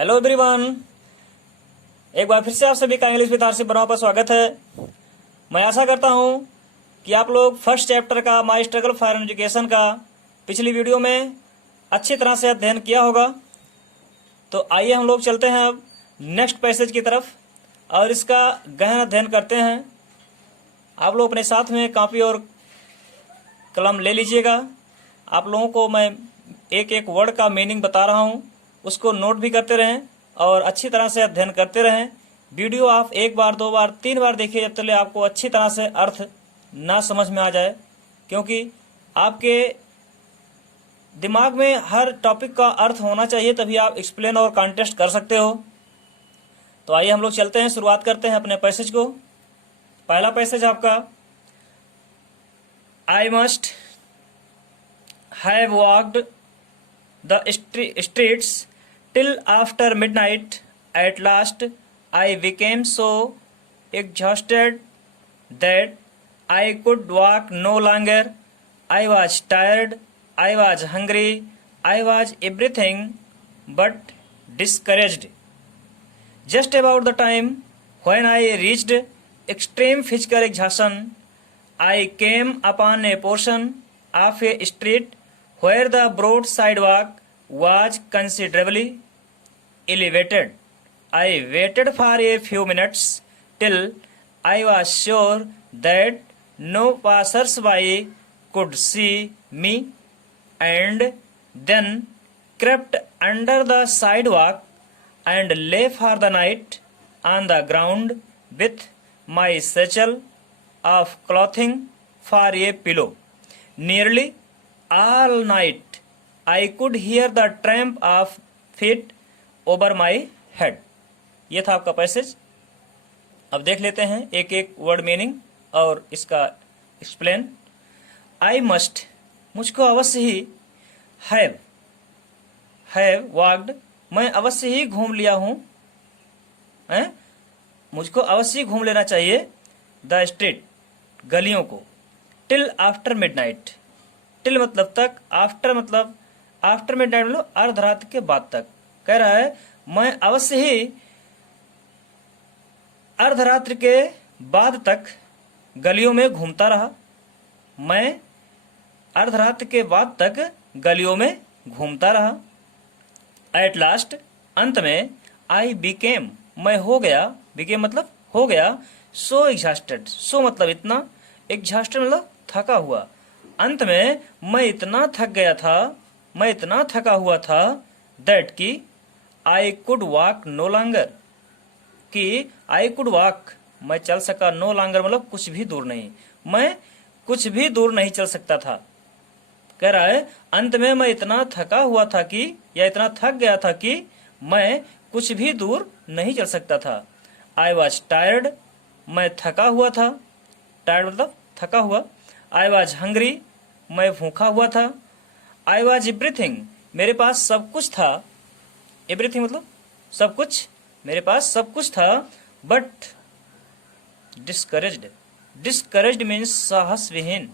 Hello everyone, एक बार फिर से आप सभी का इंग्लिश विद आरसी बनाओ पर स्वागत है। मैं आशा करता हूं कि आप लोग फर्स्ट चैप्टर का माई स्ट्रगल फॉर एजुकेशन का पिछली वीडियो में अच्छी तरह से अध्ययन किया होगा। तो आइए हम लोग चलते हैं अब नेक्स्ट पैसेज की तरफ और इसका गहन अध्ययन करते हैं। आप लोग अपने साथ में कॉपी और कलम ले लीजिएगा। आप लोगों को मैं एक एक वर्ड का मीनिंग बता रहा हूं, उसको नोट भी करते रहें और अच्छी तरह से अध्ययन करते रहें। वीडियो आप एक बार, दो बार, तीन बार देखिए जब तक आपको अच्छी तरह से अर्थ ना समझ में आ जाए, क्योंकि आपके दिमाग में हर टॉपिक का अर्थ होना चाहिए, तभी आप एक्सप्लेन और कॉन्टेस्ट कर सकते हो। तो आइए हम लोग चलते हैं, शुरुआत करते हैं अपने पैसेज को। पहला पैसेज आपका, आई must have walked the streets till after midnight. At last I became so exhausted that I could walk no longer. I was tired, I was hungry, I was everything but discouraged. Just about the time when I reached extreme physical exhaustion, I came upon a portion of a street where the broad sidewalk was considerably elevated. I waited for a few minutes till I was sure that no passers-by could see me, and then crept under the sidewalk and lay for the night on the ground with my satchel of clothing for a pillow. Nearly all night I could hear the tramp of feet over my head. ये था आपका passage. अब देख लेते हैं एक एक word meaning और इसका एक्सप्लेन। आई मस्ट, मुझको अवश्य ही, हैव वॉक्ड, मैं अवश्य ही घूम लिया हूं, मुझको अवश्य ही घूम लेना चाहिए, द स्ट्रीट, गलियों को, टिल आफ्टर मिडनाइट, टिल मतलब तक, आफ्टर मतलब आफ्टर मिडनाइट मतलब अर्धरात के बाद तक। कह रहा है मैं अवश्य ही अर्धरात्र के बाद तक गलियों में घूमता रहा, मैं अर्धरात्र के बाद तक गलियों में घूमता रहा। एट लास्ट, अंत में, आई बिकेम, मैं हो गया, बिकेम मतलब हो गया, सो एग्जॉस्टेड, सो मतलब इतना, एग्जॉस्टेड मतलब थका हुआ, अंत में मैं इतना थक गया था, मैं इतना थका हुआ था, दैट की I could walk no longer, कि आई कुड वॉक, मैं चल सका, नो लॉन्गर मतलब कुछ भी दूर नहीं, मैं कुछ भी दूर नहीं चल सकता था। कह रहा है अंत में मैं इतना थका हुआ था कि, या इतना थक गया था कि मैं कुछ भी दूर नहीं चल सकता था। आई वॉज टायर्ड, मैं थका हुआ था, टायर्ड मतलब थका हुआ। आई वॉज हंग्री, मैं भूखा हुआ था। आई वॉज एवरीथिंग, मेरे पास सब कुछ था, एवरीथिंग मतलब सब कुछ, मेरे पास सब कुछ था, बट डिस्करेज्ड, डिस्करेज्ड मीन्स साहस विहीन,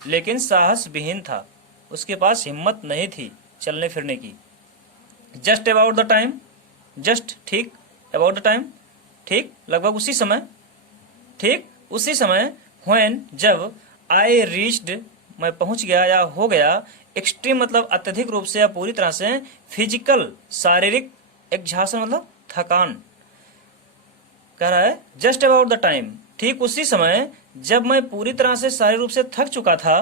लेकिन साहस विहीन था, उसके पास हिम्मत नहीं थी चलने फिरने की। Just about the time, just ठीक, अबाउट द टाइम ठीक, लगभग उसी समय, ठीक उसी समय, व्हेन जब, आई रीच्ड मैं पहुंच गया या हो गया, एक्सट्रीम मतलब अत्यधिक रूप से या पूरी तरह से, फिजिकल शारीरिक, एग्जॉशन मतलब थकान। कह रहा है जस्ट अबाउट द टाइम, ठीक उसी समय जब मैं पूरी तरह से शारीरिक रूप से थक चुका था,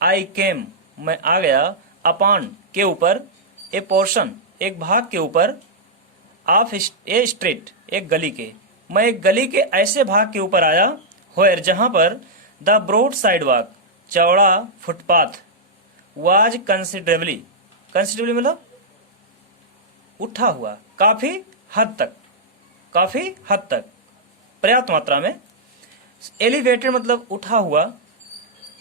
आई केम मैं आ गया, अपॉन के ऊपर, ए पोर्शन एक भाग के ऊपर, ऑफ ए स्ट्रीट एक गली के, मैं एक गली के ऐसे भाग के ऊपर आया, व्हेयर जहां पर, द ब्रॉड साइडवॉक चौड़ा फुटपाथ, वाज कंसिडरेबली, कंसिडरेबली मतलब उठा हुआ, काफी हद तक, काफी हद तक, पर्याप्त मात्रा में। एलिवेटेड मतलब उठा हुआ।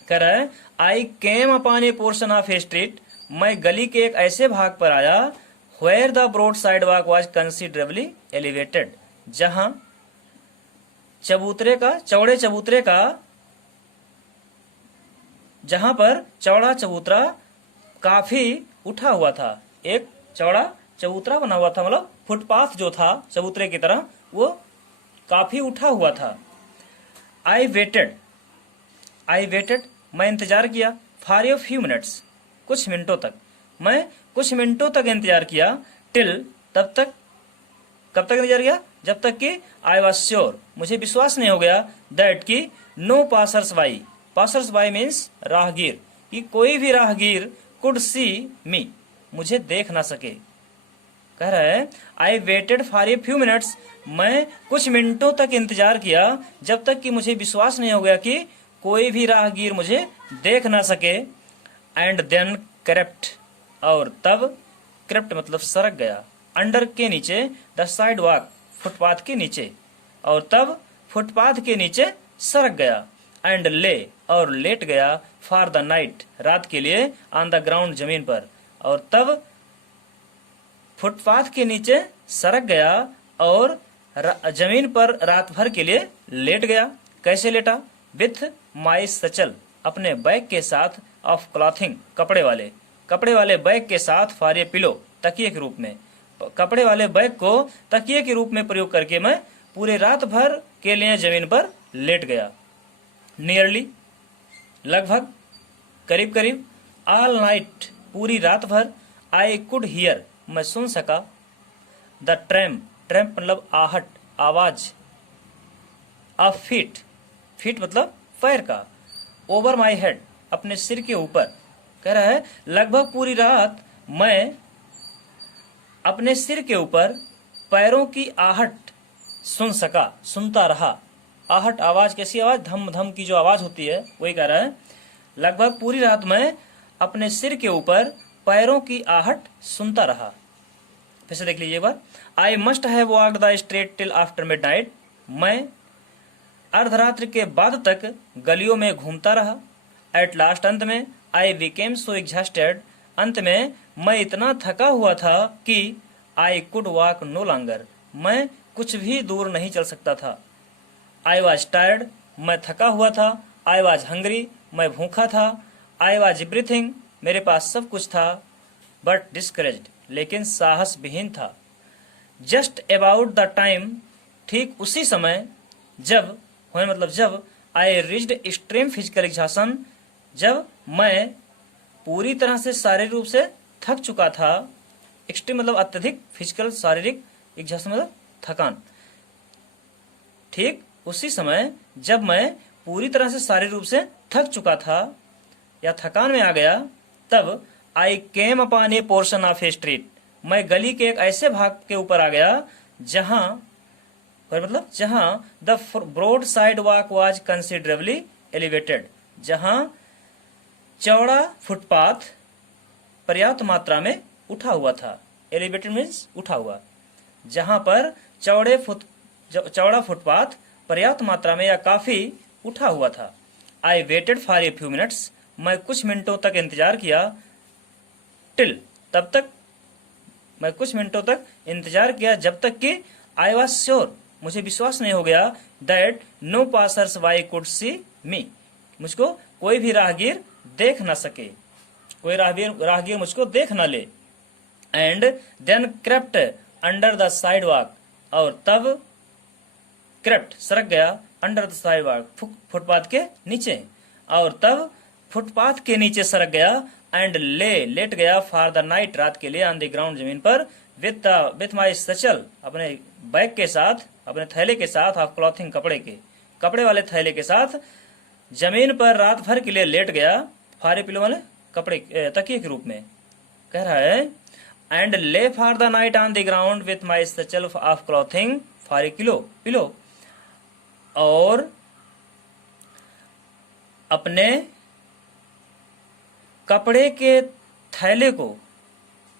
कह रहा है I came upon a portion of a street, मैं गली के एक ऐसे भाग पर आया, where the broad sidewalk was considerably elevated, जहां चबूतरे का, चौड़े चबूतरे का, जहां पर चौड़ा चबूतरा काफी उठा हुआ था, एक चौड़ा चबूतरा बना हुआ था, मतलब फुटपाथ जो था चबूतरे की तरह वो काफी उठा हुआ था। आई वेटेड, मैं इंतजार किया। फॉर ए फ्यू मिनट्स, कुछ मिनटों तक, मैं कुछ मिनटों तक इंतजार किया। टिल, तब तक, कब तक इंतजार किया? जब तक कि आई वॉज श्योर, मुझे विश्वास नहीं हो गया, दैट कि नो पासर्स बाई मीन्स राहगीर, कि कोई भी राहगीर कुड सी मी, मुझे देख ना सके। कह रहा है I waited for a few minutes, मैं कुछ मिनटों तक इंतजार किया जब तक कि मुझे विश्वास नहीं हो गया कि कोई भी राहगीर मुझे देख ना सके। एंड देन क्रेप्ट, और तब, क्रेप्ट मतलब सरक गया, अंडर के नीचे, द साइड वॉक फुटपाथ के नीचे, और तब फुटपाथ के नीचे सरक गया। एंड ले, और लेट गया, फॉर द नाइट रात के लिए, ऑन द ग्राउंड जमीन पर, और तब फुटपाथ के नीचे सरक गया और जमीन पर रात भर के लिए लेट गया। कैसे लेटा? विथ माई सचल, अपने बैग के साथ, ऑफ क्लॉथिंग कपड़े वाले बैग के साथ, फॉर ए पिलो तकिए के रूप में, कपड़े वाले बैग को तकिए के रूप में प्रयोग करके मैं पूरे रात भर के लिए जमीन पर लेट गया। नियरली, लगभग, करीब करीब, ऑल नाइट पूरी रात भर, आई कुड हियर मैं सुन सका, द ट्रैम्प मतलब आहट, आवाज, ऑफ फीट मतलब पैर का, ओवर माई हेड अपने सिर के ऊपर। कह रहा है लगभग पूरी रात मैं अपने सिर के ऊपर पैरों की आहट सुनता रहा। आहट आवाज, कैसी आवाज? धम धम की जो आवाज होती है वही कह रहा है। लगभग पूरी रात मैं अपने सिर के ऊपर पैरों की आहट सुनता रहा। फिर से देख लीजिए एक बार। I must have walked the street till after midnight, मैं अर्धरात्रि के बाद तक गलियों में घूमता रहा। एट लास्ट, अंत में, आई बिकेम सो एग्जॉस्टेड, अंत में मैं इतना थका हुआ था कि I could walk no longer, मैं कुछ भी दूर नहीं चल सकता था। आई वॉज टायर्ड, मैं थका हुआ था। आई वॉज हंग्री, मैं भूखा था। आई वॉज एवरीथिंग, मेरे पास सब कुछ था। बट डिस्करेज्ड, लेकिन साहस विहीन था। जस्ट अबाउट द टाइम, ठीक उसी समय, जब I reached extreme physical exhaustion, जब मैं पूरी तरह से शारीरिक रूप से थक चुका था। एक्सट्रीम मतलब अत्यधिक, फिजिकल शारीरिक, एग्जॉशन मतलब थकान। ठीक उसी समय जब मैं पूरी तरह से शारीरिक रूप से थक चुका था या थकान में आ गया, तब I came upon a portion of a street, मैं गली के एक ऐसे भाग के ऊपर आ गया जहां the broad sidewalk was considerably elevated, जहां चौड़ा फुटपाथ पर्याप्त मात्रा में उठा हुआ था। एलिवेटेड मीन्स उठा हुआ, जहां पर चौड़ा फुटपाथ पर्याप्त मात्रा में या काफी उठा हुआ था। I waited for a few minutes, मैं कुछ मिनटों तक इंतजार किया। टिल, तब तक, मैं कुछ मिनटों तक इंतजार किया जब तक कि आई वॉज श्योर, मुझे विश्वास नहीं हो गया, that no passers by could see me, मुझको कोई भी राहगीर देख ना सके, कोई राहगीर मुझको देख ना ले। And then crept under the sidewalk, और तब क्रेप्ट सरक गया, under the sidewalk footpath के नीचे, और तब फुटपाथ के नीचे सरक गया। एंड लेट गया, फॉर द नाइट रात के लिए, ऑन द ग्राउंड जमीन पर, विथ माई सचल अपने बैग के साथ, अपने थैले के साथ, ऑफ क्लॉथिंग कपड़े वाले थैले के साथ जमीन पर रात भर के लिए लेट गया। फारे पिलो वाले कपड़े तकिए के रूप में। कह रहा है and lay for the night on the ground with my satchel of clothing for a pillow, और अपने कपड़े के थैले को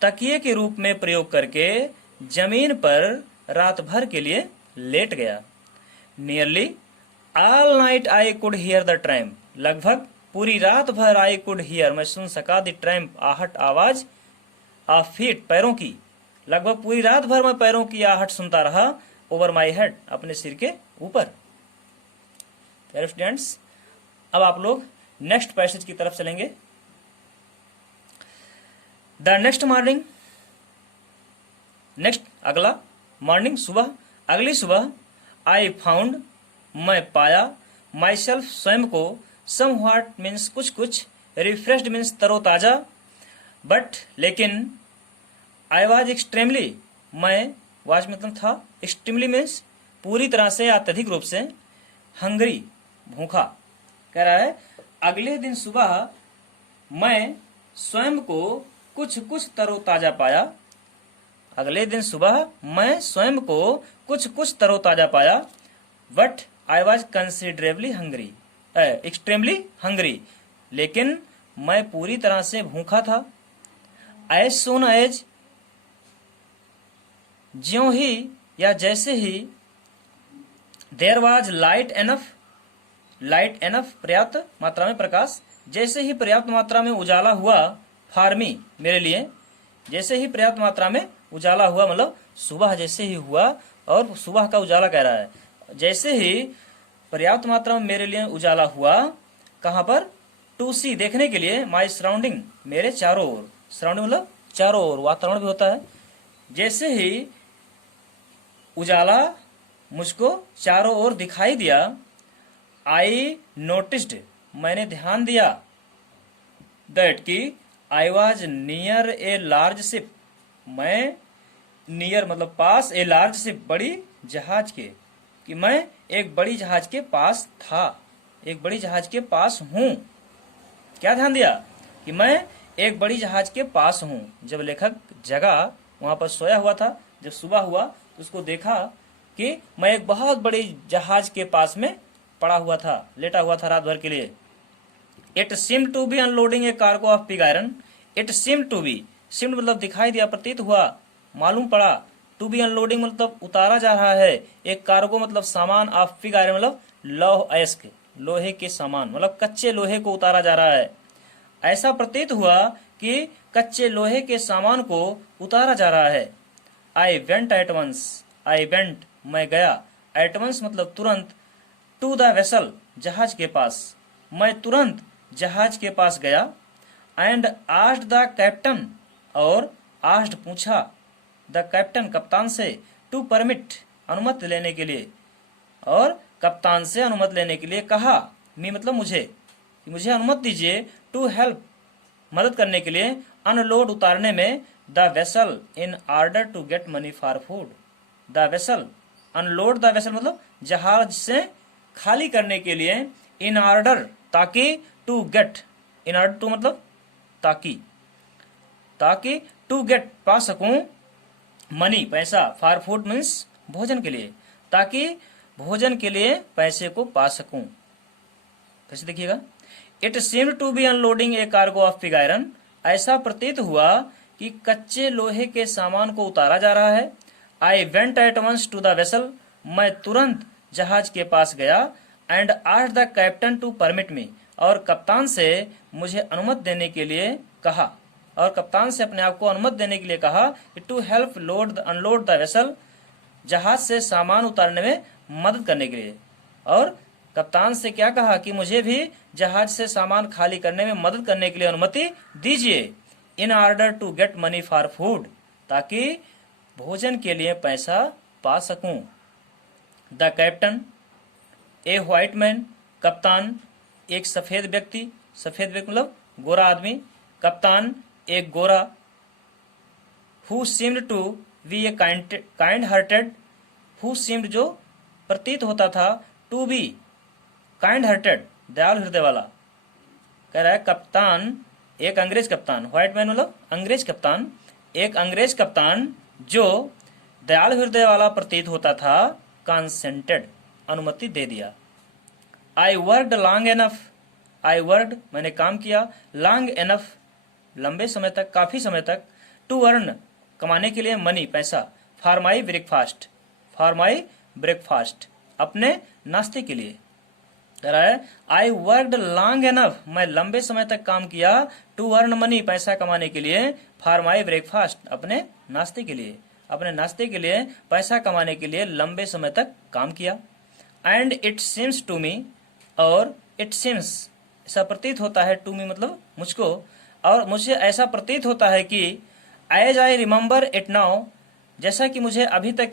तकिए के रूप में प्रयोग करके जमीन पर रात भर के लिए लेट गया। Nearly all night I could hear the tramp, लगभग पूरी रात भर आई कुड हियर मैं सुन सका, द ट्रैम्प आहट आवाज, ऑफ फीट पैरों की, लगभग पूरी रात भर मैं पैरों की आहट सुनता रहा, ओवर माई हेड अपने सिर के ऊपर। स्टूडेंट्स, अब आप लोग नेक्स्ट पैसेज की तरफ चलेंगे। द नेक्स्ट मॉर्निंग नेक्स्ट अगला, मॉर्निंग सुबह, अगली सुबह, आई फाउंड मैं पाया, माई सेल्फ स्वयं को, सम व्हाट मीन्स कुछ कुछ, रिफ्रेश्ड मीन्स तरोताजा, बट लेकिन, आई वॉज एक्सट्रीमली मैं, वाज मतलब था, एक्सट्रीमली मीन्स पूरी तरह से अत्यधिक रूप से, हंगरी भूखा। कह रहा है अगले दिन सुबह मैं स्वयं को कुछ कुछ तरोताजा पाया, अगले दिन सुबह मैं स्वयं को कुछ कुछ तरोताजा पाया, but I was considerably hungry, extremely hungry, लेकिन मैं पूरी तरह से भूखा था। एज सून एज, ज्यों ही या जैसे ही, there was light enough, light enough पर्याप्त मात्रा में प्रकाश, जैसे ही पर्याप्त मात्रा में उजाला हुआ, फॉर मी मेरे लिए, जैसे ही पर्याप्त मात्रा में उजाला हुआ मतलब सुबह जैसे ही हुआ, और सुबह का उजाला कह रहा है, जैसे ही पर्याप्त मात्रा में मेरे लिए उजाला हुआ, कहां पर, टू सी देखने के लिए, माई सराउंडिंग मेरे चारों ओर, सराउंडिंग मतलब चारों ओर, वातावरण भी होता है, जैसे ही उजाला मुझको चारों ओर दिखाई दिया, आई नोटिस्ड मैंने ध्यान दिया, दैट की आई was near a large ship, मैं नियर मतलब पास, ए लार्ज शिप बड़ी जहाज के, कि मैं एक बड़ी जहाज के पास था, एक बड़ी जहाज के पास हूं। क्या ध्यान दिया कि मैं एक बड़ी जहाज के पास हूं। जब लेखक जगह वहां पर सोया हुआ था, जब सुबह हुआ तो उसको देखा कि मैं एक बहुत बड़ी जहाज के पास में पड़ा हुआ था, लेटा हुआ था रात भर के लिए। It seemed to be unloading a cargo of pig iron, it seemed to be, seemed मतलब दिखाई दिया, प्रतीत हुआ, मालूम पड़ा, टू बी अनलोडिंग मतलब उतारा जा रहा है, एक कार्गो मतलब सामान, ऑफ पिग आयरन मतलब लौह अयस्क, लोहे के सामान मतलब कच्चे लोहे को उतारा जा रहा है। ऐसा प्रतीत हुआ कि कच्चे लोहे के सामान को उतारा जा रहा है। I went at once, I went मैं गया, एट वंस मतलब तुरंत, टू द वेसल जहाज के पास, मैं तुरंत जहाज के पास गया, एंड आस्क्ड द कैप्टन और आस्क्ड पूछा, द कैप्टन कप्तान से, टू परमिट अनुमति लेने के लिए, और कप्तान से अनुमति लेने के लिए कहा, मी मतलब मुझे, कि मुझे अनुमति दीजिए, टू हेल्प मदद करने के लिए, अनलोड उतारने में, the vessel in order to get money for food, the vessel unload, the vessel मतलब जहाज से खाली करने के लिए, इन ऑर्डर ताकि, to get in order to मतलब ताकि, ताकि टू गेट पा सकूं, मनी पैसा, फॉर फूड मीन्स भोजन के लिए, ताकि भोजन के लिए पैसे को पा सकूं। फिर से देखिएगा, it seem to be unloading a cargo of pig iron, ऐसा प्रतीत हुआ कि कच्चे लोहे के सामान को उतारा जा रहा है। I went at once to the vessel, मैं तुरंत जहाज के पास गया, and asked the captain to permit me, और कप्तान से मुझे अनुमति देने के लिए कहा, और कप्तान से अपने आप को अनुमति देने के लिए कहा, to help load unload the vessel, जहाज से सामान उतारने में मदद करने के लिए। और कप्तान से क्या कहा कि मुझे भी जहाज से सामान खाली करने में मदद करने के लिए अनुमति दीजिए, in order to get money for food, ताकि भोजन के लिए पैसा पा सकूं। The captain a white man, कप्तान एक सफेद व्यक्ति, सफेद व्यक्ति मतलब गोरा आदमी, कप्तान एक गोरा, who seemed to be a kind hearted, who seemed जो प्रतीत होता था, टू बी काइंड हार्टेड दयालु हृदय वाला। कह रहा है कप्तान एक अंग्रेज कप्तान, व्हाइट मैन मतलब अंग्रेज कप्तान, एक अंग्रेज कप्तान जो दयालु हृदय वाला प्रतीत होता था, कंसेंटेड अनुमति दे दिया। I worked long enough, I worked मैंने काम किया, लॉन्ग एनफ लंबे समय तक, काफी समय तक, टू अर्न कमाने के लिए, मनी पैसा, for my breakfast, for my breakfast अपने नाश्ते के लिए। कह रहा है आई वर्कड लॉन्ग एनफ मैं लंबे समय तक काम किया, टू अर्न मनी पैसा कमाने के लिए, फॉर माई ब्रेकफास्ट अपने नाश्ते के लिए, अपने नाश्ते के लिए पैसा कमाने के लिए लंबे समय तक काम किया। And it seems to me, और इट सीम्स ऐसा प्रतीत होता है, टू मी मतलब मुझको, और मुझे ऐसा प्रतीत होता है कि as I remember it now जैसा कि मुझे अभी तक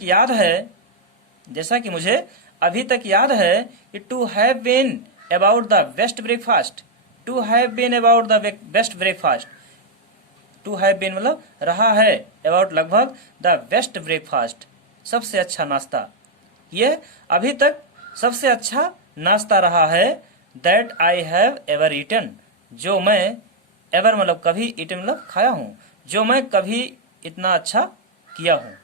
याद है कि to have been about the best breakfast, to have been about the best breakfast, to have been मतलब रहा है, अबाउट लगभग, द बेस्ट ब्रेकफास्ट सबसे अच्छा नाश्ता, ये अभी तक सबसे अच्छा नाश्ता रहा है, that I have ever eaten, जो मैं, एवर मतलब कभी, ईटन मतलब खाया हूँ, जो मैं कभी इतना अच्छा किया हूँ,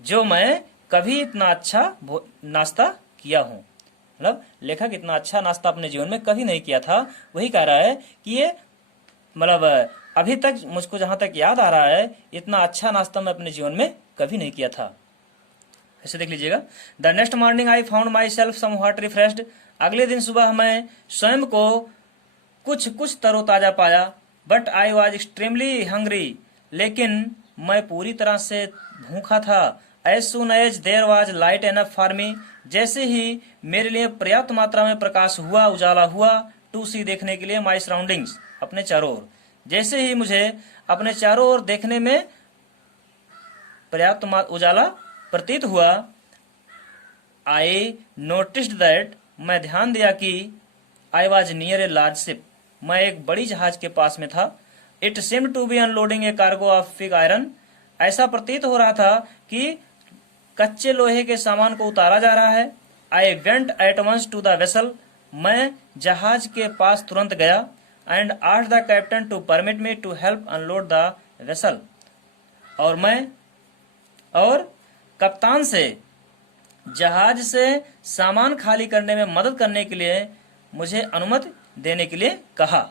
जो मैं कभी इतना अच्छा नाश्ता किया हूँ। मतलब लेखक इतना अच्छा नाश्ता अपने जीवन में कभी नहीं किया था, वही कह रहा है कि ये मतलब अभी तक मुझको जहां तक याद आ रहा है इतना अच्छा नाश्ता मैं अपने जीवन में कभी नहीं किया था। ऐसे देख लीजिएगा। The next morning I found myself somewhat refreshed, अगले दिन सुबह मैं स्वयं को कुछ तरोताजा पाया, but I was extremely hungry, लेकिन मैं पूरी तरह से भूखा था। As soon as there was light enough for me, जैसे ही मेरे लिए पर्याप्त मात्रा में प्रकाश हुआ, उजाला हुआ, टू सी देखने के लिए, माई सराउंडिंग्स अपने चारों ओर, जैसे ही मुझे अपने चारों ओर देखने में पर्याप्त उजाला प्रतीत हुआ, आई नोटिस्ड दैट, मैं ध्यान दिया कि, I was near a large ship, मैं एक बड़ी जहाज के पास में था। It seem to be unloading a cargo of pig iron, ऐसा प्रतीत हो रहा था कि कच्चे लोहे के सामान को उतारा जा रहा है। I went at once to the vessel, मैं जहाज के पास तुरंत गया। And asked the captain to permit me to help unload the vessel, और कप्तान से जहाज से सामान खाली करने में मदद करने के लिए मुझे अनुमति देने के लिए कहा,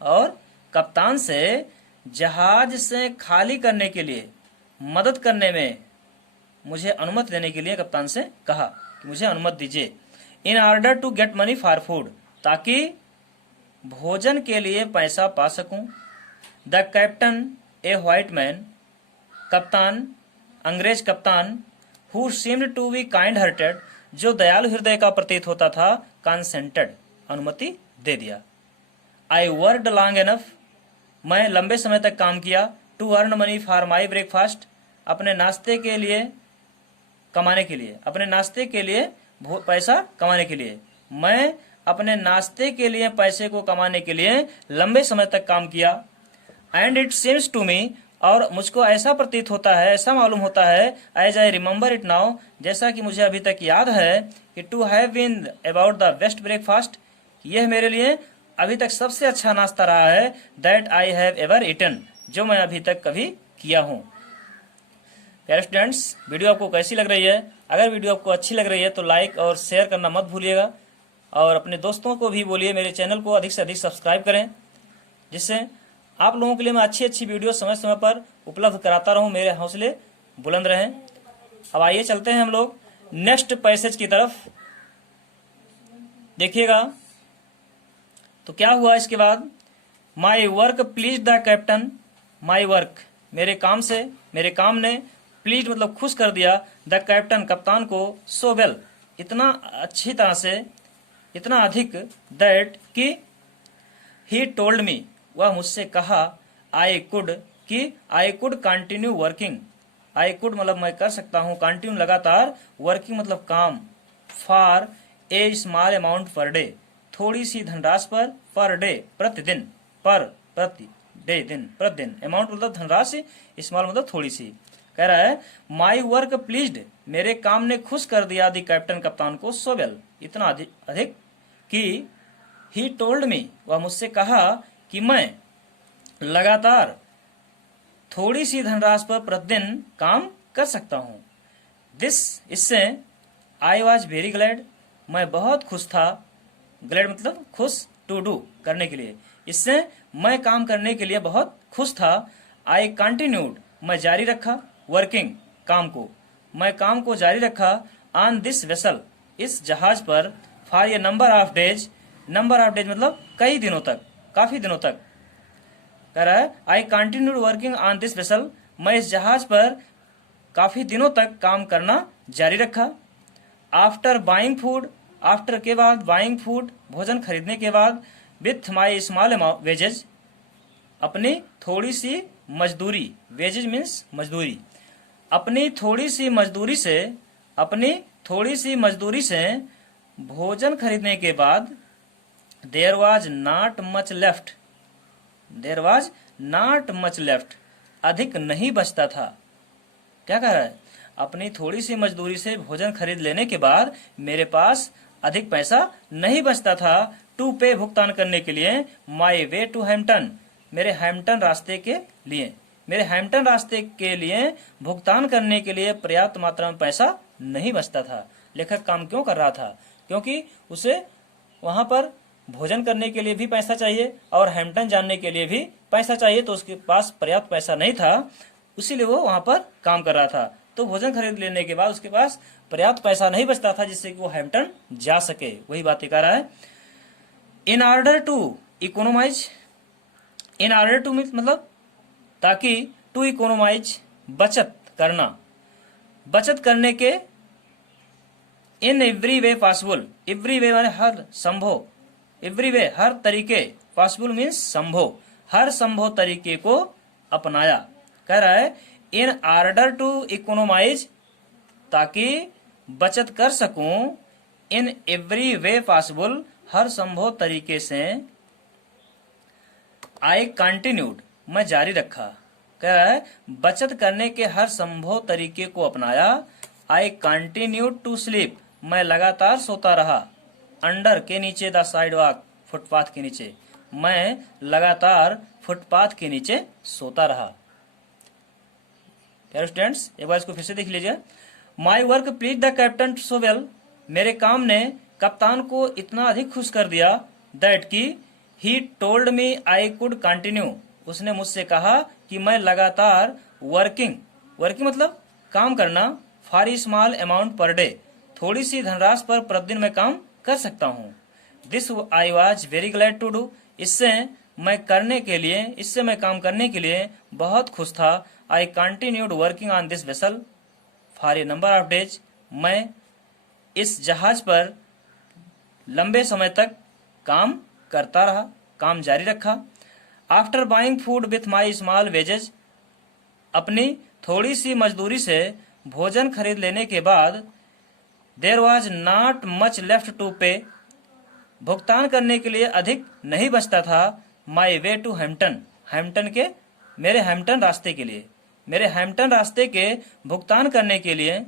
और कप्तान से जहाज से खाली करने के लिए मदद करने में मुझे अनुमति देने के लिए कप्तान से कहा कि मुझे अनुमति दीजिए। In order to get money for food, ताकि भोजन के लिए पैसा पा सकूं। The captain a white man, कप्तान अंग्रेज कप्तान, who seemed to be kind hearted, जो दयालु हृदय का प्रतीत होता था, कंसेंटेड अनुमति दे दिया। आई वर्कड लॉन्ग एनफ, मैं लंबे समय तक काम किया। To earn money for my breakfast, अपने नाश्ते के लिए कमाने के लिए, अपने नाश्ते के लिए पैसा कमाने के लिए, मैं अपने नाश्ते के लिए पैसे को कमाने के लिए लंबे समय तक काम किया। And it seems to me, और मुझको ऐसा प्रतीत होता है, ऐसा मालूम होता है, as I remember it now, जैसा कि मुझे अभी तक याद है कि to have been about the best breakfast, यह मेरे लिए अभी तक सबसे अच्छा नाश्ता रहा है, that I have ever eaten, जो मैं अभी तक कभी किया हूँ। प्यारे स्टूडेंट्स, वीडियो आपको कैसी लग रही है? अगर वीडियो आपको अच्छी लग रही है तो लाइक और शेयर करना मत भूलिएगा, और अपने दोस्तों को भी बोलिए मेरे चैनल को अधिक से अधिक सब्सक्राइब करें, जिससे आप लोगों के लिए मैं अच्छी अच्छी वीडियो समय समय पर उपलब्ध कराता रहूं, मेरे हौसले बुलंद रहें। अब आइए चलते हैं हम लोग नेक्स्ट पैसेज की तरफ। देखिएगा तो क्या हुआ इसके बाद। My work please the captain, my work मेरे काम ने, प्लीज मतलब खुश कर दिया, द कैप्टन कप्तान को, सो वेल इतना अच्छी तरह से, इतना अधिक, दैट कि, ही टोल्ड मी वह मुझसे कहा, आई कुड कि, I could continue working, I could मतलब मैं कर सकता हूँ, कंटिन्यू लगातार, वर्किंग मतलब काम, for a small amount per day, थोड़ी सी धनराशि पर डे प्रतिदिन, प्रतिदिन, अमाउंट मतलब धनराशि, स्मॉल मतलब थोड़ी सी। कह रहा है माई वर्क प्लीज्ड, मेरे काम ने खुश कर दिया, दी कैप्टन कप्तान को, सो वेल इतना अधिक कि, ही टोल्ड मी वह मुझसे कहा कि मैं लगातार थोड़ी सी धनराशि पर प्रतिदिन काम कर सकता हूँ। इससे आई वॉज वेरी ग्लैड, मैं बहुत खुश था, ग्लैड मतलब खुश, टू डू करने के लिए, इससे मैं काम करने के लिए बहुत खुश था। आई कंटिन्यूड मैं जारी रखा, वर्किंग काम को, मैं काम को जारी रखा, ऑन दिस वेसल इस जहाज पर, for a number of days मतलब कई दिनों तक, काफी दिनों तक। कह रहा है आई continued working on this vessel, मैं इस जहाज पर काफी दिनों तक काम करना जारी रखा। आफ्टर बाइंग फूड, आफ्टर के बाद, बाइंग फूड भोजन खरीदने के बाद, विथ माई स्मॉल वेजेज अपनी थोड़ी सी मजदूरी, वेजेज मीन्स मजदूरी, अपनी थोड़ी सी मजदूरी से भोजन खरीदने के बाद there was not much left, अधिक नहीं बचता था। क्या कह रहा है? अपनी थोड़ी सी मजदूरी से भोजन खरीद लेने के बाद मेरे पास अधिक पैसा नहीं बचता था टू पे, भुगतान करने के लिए, माई वे टू हैम्पटन, मेरे हैम्पटन रास्ते के लिए भुगतान करने के लिए पर्याप्त मात्रा में पैसा नहीं बचता था। लेखक काम क्यों कर रहा था? क्योंकि उसे वहां पर भोजन करने के लिए भी पैसा चाहिए और हैम्पटन जाने के लिए भी पैसा चाहिए, तो उसके पास पर्याप्त पैसा नहीं था, इसीलिए वो वहां पर काम कर रहा था। तो भोजन खरीद लेने के बाद उसके पास पर्याप्त पैसा नहीं बचता था जिससे कि वो हैम्पटन जा सके। वही बात कह रहा है। इन ऑर्डर टू मतलब ताकि, टू इकोनोमाइज बचत करने के, इन every way possible, every way माने हर संभव, एवरी वे हर तरीके, पॉसिबल मीन्स संभव, हर संभव तरीके को अपनाया। कह रहा है इन ऑर्डर टू इकोनोमाइज, ताकि बचत कर सकूं, इन एवरी वे पॉसिबल, हर संभव तरीके से, आई कंटिन्यूड, मैं जारी रखा। कह रहा है बचत करने के हर संभव तरीके को अपनाया। आई कंटिन्यूड टू स्लीप, मैं लगातार सोता रहा। अंडर के नीचे, द साइड वॉक, फुटपाथ के नीचे, मैं लगातार फुटपाथ के नीचे सोता रहा। प्यारे स्टूडेंट्स, एक बार इसको फिर से देख लीजिए। My work please the captain so well, मेरे काम ने कप्तान को इतना अधिक खुश कर दिया, दैट की he told me I could continue, उसने मुझसे कहा कि मैं लगातार वर्किंग मतलब काम करना, for small amount per day, थोड़ी सी धनराशि पर प्रतिदिन मैं काम कर सकता हूँ। This I was very glad to do, इससे मैं काम करने के लिए बहुत खुश था। I continued working on this vessel for a number of days, मैं इस जहाज पर लंबे समय तक काम करता रहा, काम जारी रखा। After buying food with my small wages, अपनी थोड़ी सी मजदूरी से भोजन खरीद लेने के बाद, there was not much left to pay, भुगतान करने के लिए अधिक नहीं बचता था, माई वे टू हैम्पटन के, मेरे हैम्पटन रास्ते के भुगतान करने के लिए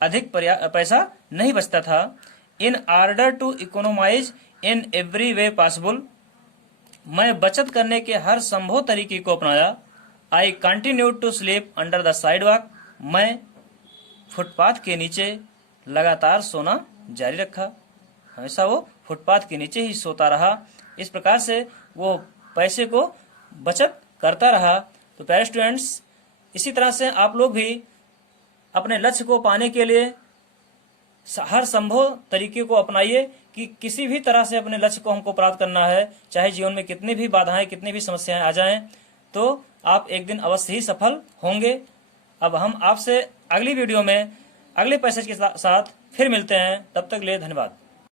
अधिक पैसा नहीं बचता था। In order to economise in every way possible, मैं बचत करने के हर संभव तरीके को अपनाया। I continued to sleep under the sidewalk, मैं फुटपाथ के नीचे लगातार सोना जारी रखा, हमेशा वो फुटपाथ के नीचे ही सोता रहा। इस प्रकार से वो पैसे को बचत करता रहा। तो प्यारे स्टूडेंट्स, इसी तरह से आप लोग भी अपने लक्ष्य को पाने के लिए हर संभव तरीके को अपनाइए कि किसी भी तरह से अपने लक्ष्य को हमको प्राप्त करना है, चाहे जीवन में कितनी भी बाधाएं, कितनी भी समस्याएं आ जाएं, तो आप एक दिन अवश्य ही सफल होंगे। अब हम आपसे अगली वीडियो में अगले पैसेज के साथ फिर मिलते हैं। तब तक के लिए धन्यवाद।